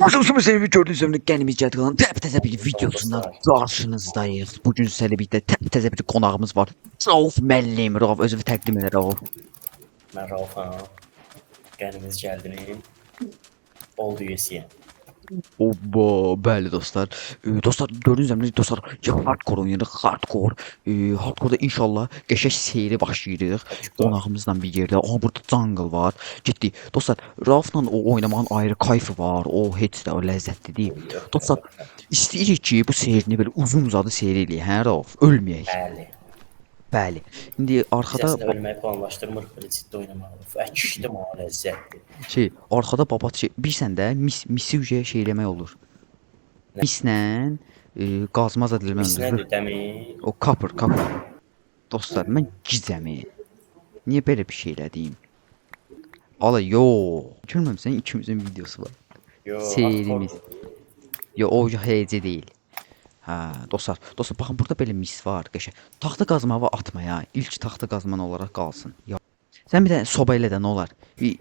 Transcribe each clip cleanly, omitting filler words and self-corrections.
Nasılsınız sevgili gördüğünüz üzere kendimiz Cədqalanın təzə bir videosundan Dostlar, qarşınızdayıq. Bugün sizlərlə birlikdə təzə bir qonağımız var. Rauf müəllim, Rauf özünü təqdim edir Rauf. mən Raufam. Qənimiz gəldinin oldu üyəsiyəm. Oba, bəli dostlar. Dostlar gördüyünüz üzere dostlar hardcore oynayırıq, hardcore. Hardcore'da inşallah qəşəng seyri başlayırıq. Qonağımızla bir yerdə. Aha burada jungle var. Getdik. Dostlar Raufla o oynamağın ayrı kayfı var. O heç də o ləzzətli deyil. Dostlar istəyirik ki bu seyrini belə uzun uzadı seyir eləyək, hə Rauf? Ölməyək. Bəli. Bəli. İndi Biz arxada əslində ölməyi planlaşdırmırıq, belə ciddi oynamağı. Əkişdim o ləzzətli. arxada babat bilirsən də misi şey eləmək olur. Nə? Mislə qazmaz edilmək Biz olur. nədir dəmi? O kapır. Dostlar mən gizəmi. Niyə belə bir şey elədim? Ala yo. Görməmisən ikimizin videosu var. Yo, Seyrimiz. hardcore. Yo o HC deyil. Hə, dostlar, baxın burada belə mis var, qəşəng. Taxta qazmağı atmaya, ilk taxta qazman olaraq qalsın. Ya. Sən bir də soba ilə də nə olar? 3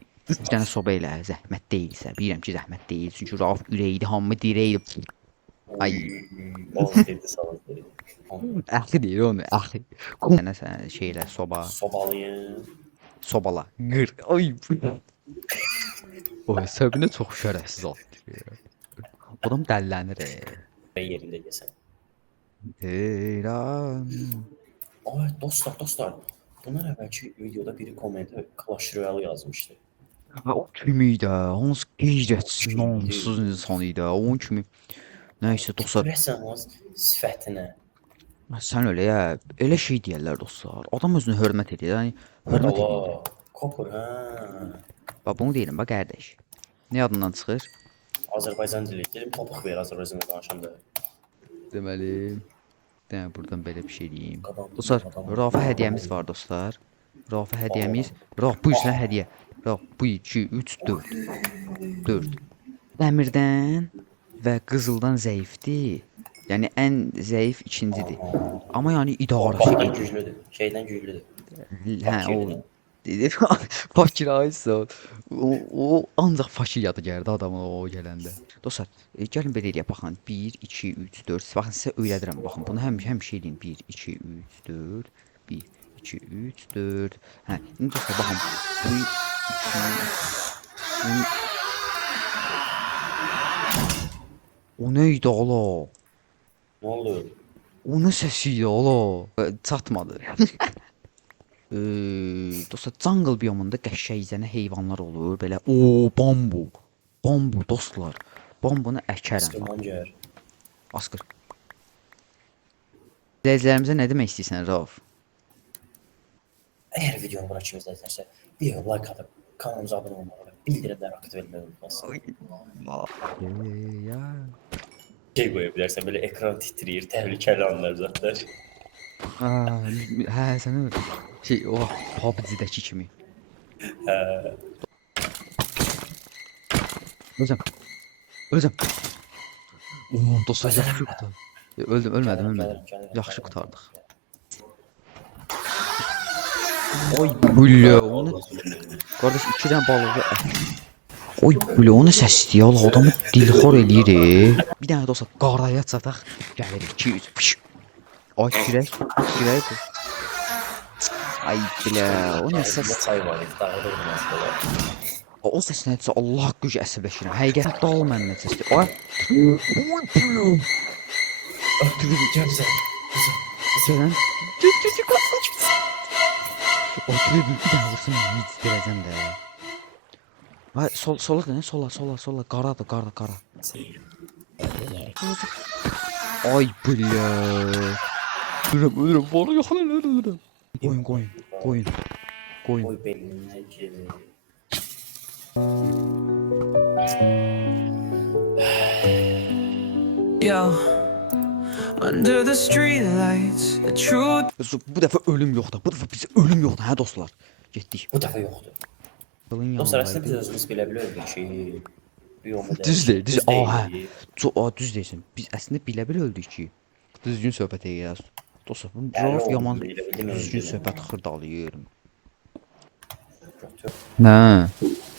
dənə soba ilə zəhmət deyilsə, bilirəm ki, zəhmət deyil. Çünki Rauf ürəkli, hamı dirək. Ay, O dedi saldı. əxli deyir onu, əxli. Kum dənə şeylə soba, Sobalıyım. sobala. Qır. Ay. O səbinə çox şərəfsiz atdı. Adam dəllənir. Yerində yesən. Heyran. Ay dostlar. Bundan əvvəlki videoda biri kommentə Clash Royale yazmışdı. Ha, o kimi idi. Hans qeyrətsiz, namussuz insan idi. Onun kimi. Nəysə dostlar, Görəsən o sifətinə. sən öyle ya, elə şey deyirlər dostlar. Adam özünü hörmət edir. Yəni hörmət edir. Allah. Kopur hə. Bax bunu deyirəm, bax qardaş. Nə adından çıxır? Azərbaycan dili. Dedim topuq ver Azərbaycanda danışanda. Deməli, yəni buradan belə bir şey deyim. Qadam- Dostlar, qadam- Rafa hədiyyəmiz var dostlar. Rafa hədiyyəmiz. Raf bu sənə hədiyyə. Raf bu 2 3 4. 4. Dəmirdən və qızıldan zəifdir. Yəni ən zəif ikincidir. Amma yəni idarəsi Baxdan güclüdür. Şeydən güclüdür. hə o fakir aysa o ancaq fakir yadı gəldi adamın o gələndə. Dostlar, gəlin belə eləyək baxın. 1 2 3 4. Baxın sizə öyrədirəm. Baxın bunu həmişə eləyin. 1 2 3 4 1 2 3 4. Hə, indi dostlar baxın. Bu 2 O neydi ola? Nə oldu? O nə səsiydi ola? Çatmadı. Dostlar jungle biyomunda qəşəngcənə heyvanlar olur. Belə bambu. Bambu dostlar. Bambunu əkərəm. Sıkılmam gər. Askır. Izləyicilərimizə nə demək istəyirsən Rauf? Əgər videonu bura kimi izləyirsə, videoya like atıb, kanalımıza abunə olmağı, bildirimləri aktiv etməyi unutmasın. Ya. Şey qoya bilərsən, belə ekran titrəyir, təhlükəli anlar zətlər. Hə, sən öyle. Şey, o PUBG-dəki kimi. Öləcəm. Dostlar yaxşı qurtardım. Ölmədim. Yaxşı qurtardıq. Oy, büllə, onu... Qardaş, 2 dənə balığı Oy, büllə, onu səsliyə al, adamı dilxor eləyir. Bir dənə dostlar, qaraya çataq, gəlirik, 200. Ay, girək. Ay, büllə, o nə səs? Çay var, dağda olmaz belə. O səs nədirsə, Allah güc əsəbləşirəm. Həqiqət dal məndən səsli. Ay, oy, büllə. Gəlsən. Gələn. Get, qaç. O tribün bir dənə vursun, nic verəcəm də. Ay, sola dönə, sola. Qara. Ay, büllə. Ölürüm, bana yaxın ölürüm. Qoyun. Oy belinə kimi. Yo, under the streetlights, the truth. Bu dəfə ölüm yoxdur. Bu dəfə bizə ölüm yoxdur, hə dostlar. Getdik. Bu dəfə yoxdur. Yolun Dostlar, əslində yanındaydı. biz özümüz bilə bilirik ki, biyomda Düz deyil. Hə. deyil. Düz deyirsən. Biz əslində bilə öldük ki, düzgün söhbət edirək. Dostlar, bu Dəli Rauf oldum, yaman elə bildim, düzgün öldüm. söhbət xırdalayır. Götür. Nə?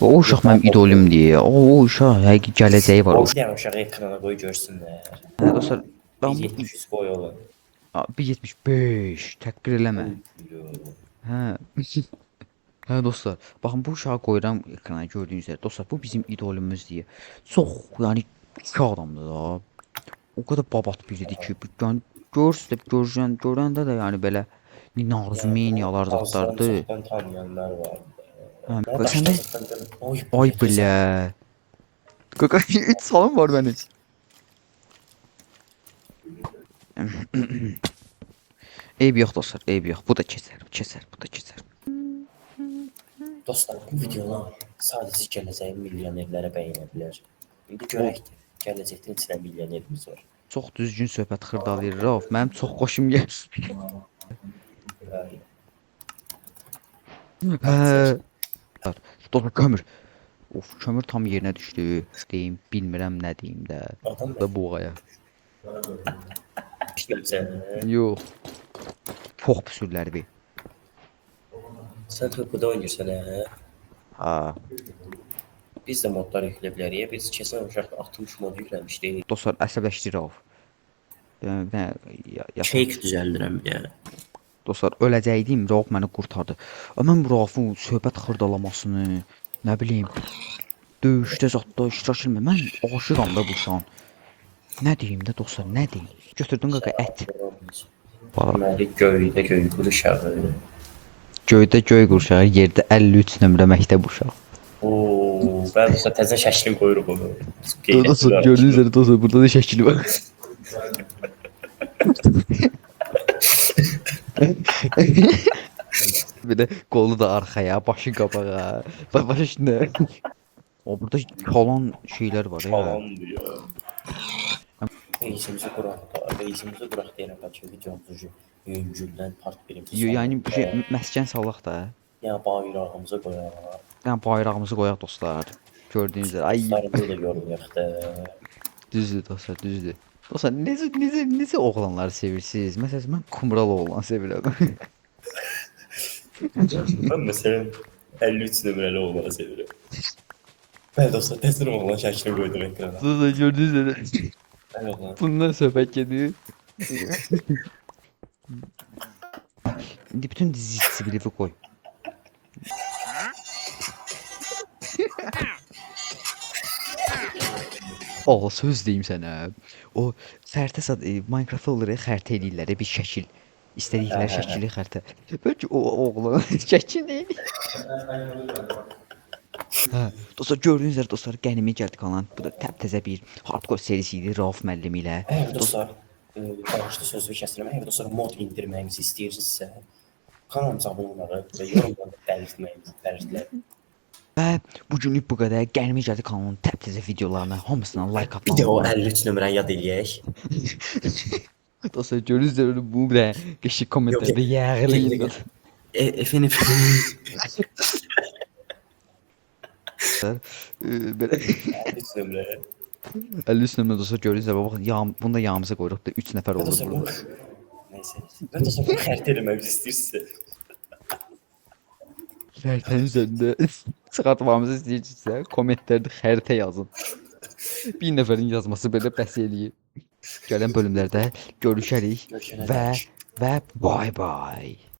O uşaq mənim idolumdur. O uşaq həqiqi gələcəyi var. O bir dənə uşağı ekrana qoy görsünlər. Hə dostlar, ben bu 1.73 boy olan. 1.75 təqqir eləmə. Hə. Hə dostlar, baxın bu uşağı qoyuram ekrana gördüyünüz üzere. Dostlar, bu bizim idolumuz diye. Çox, yəni iki adamdır da. O kadar babat biridir ki, yəni görəndə də yəni belə Narzumeniyalar zatlardır. Azdan tanıyanlar var. Hə, Bana sən də başdan oy ay bilə. Qaka 3 salım var mənim. Eyb yox dostlar, eyb yox. Bu da keçər, bu da keçər. Dostlar, bu videolar sadəcə gələcəyin milyonerlərə bəyənə bilər. İndi görək ki, gələcəkdə neçə milyonerimiz var. Çox düzgün söhbət xırdalayır Rauf. Mənim çox xoşum gəlir. Hə. Dostlar, kömür. Of, kömür tam yerinə düşdü. Deyim, bilmirəm nə deyim də. Adam Da buğaya. işləmsən. Yox. Çox püsürlər bir. Sən topuda oynayırsan hə? Ha. Biz də modlar yüklə bilərik. Biz keçən uşaqda 60 mod yükləmişdik. Dostlar, əsəbləşdir Rauf. Nə Cake düzəldirəm bir də. Dostlar, öləcəydim, Rauf məni qurtardı. Amma mən bu Raufun söhbət xırdalamasını, nə bilim, döyüşdə zətdə iştirak etmə. Mən aşığam da bu şan. Nə deyim də dostlar, nə deyim? Götürdün qaqa ət. Deməli, göydə göy quruşağı. Göydə göy qurşağı, yerdə 53 nömrə məktəb uşağı. Oo, ben bu təzə şəklini qoyuruq onu. Dostlar, gördüyünüz üzere dostlar, burada da şəkili var. Bir de qolu da arxaya, başı qabağa. Başı üstünə. O burada kalan şeyler var ya. Falandır ya. Reisimizi quraq da, reisimizi quraq deyirəm bəlkə videomuzu yüngüldən part birimizi. Yəni bu şey məskən salaq da. Ya bayrağımızı qoyaq. Yəni bayrağımızı qoyaq dostlar. Gördüyünüz üzere. Ay, Sarımızı da yormayaq da. düzdür dostlar, düzdür. Dostlar, necə oğlanları sevirsiniz? Məsələn, mən kumral oğlan sevirəm. Ben mesela 53 nömrəli olmağı sevirəm. Ben dostlar tezdən oğlan şəklini qoydum ekrana. Dostlar, gördüyünüz üzere. Evet lan. Bundan söhbət gedir. İndi bütün dizi sivilifi koy. O söz deyim sənə. O xəritə Minecraft olur, xəritə eləyirlər bir şəkil. İstədikləri Hə, hə, hə. şəkili xəritə. Bəlkə o oğlan şəkil deyil. Hə, dostlar gördüyünüz üzere dostlar qənimə gəldi kanal. Bu da təzə bir hardcore serisi idi Rauf müəllim ilə. Əgər dostlar, bağışlı sözü kəsdirəm. Əgər dostlar mod indirməyimizi istəyirsinizsə, kanalımıza abunə olmağı və yorumlarda dəyişməyimizi dəyişdirək. Və bugünlük bu qədər. Qənimə gəldi kanalın təzə videolarına hamısına like Bir də o atmalı. 53 nömrəni yad eləyək. Dostlar gördüyünüz üzere bu da qəşəng kommentlərdə yağlayın. Efendim. Belə 53 nömrə. 53 nömrə dostlar gördüyünüz üzere baxın bunu da yağımıza qoyuruq da 3 nəfər Və olur dostlar bu burada. nəysə. Və dostlar bu xəritə eləməyimizi istəyirsinizsə, Xəritənin üzərində çıxartmamızı istəyirsinizsə kommentlərdə xəritə yazın. Bir nəfərin yazması belə bəs eləyir. Gələn bölümlərdə görüşərik görüşənə və dək. və bay bay.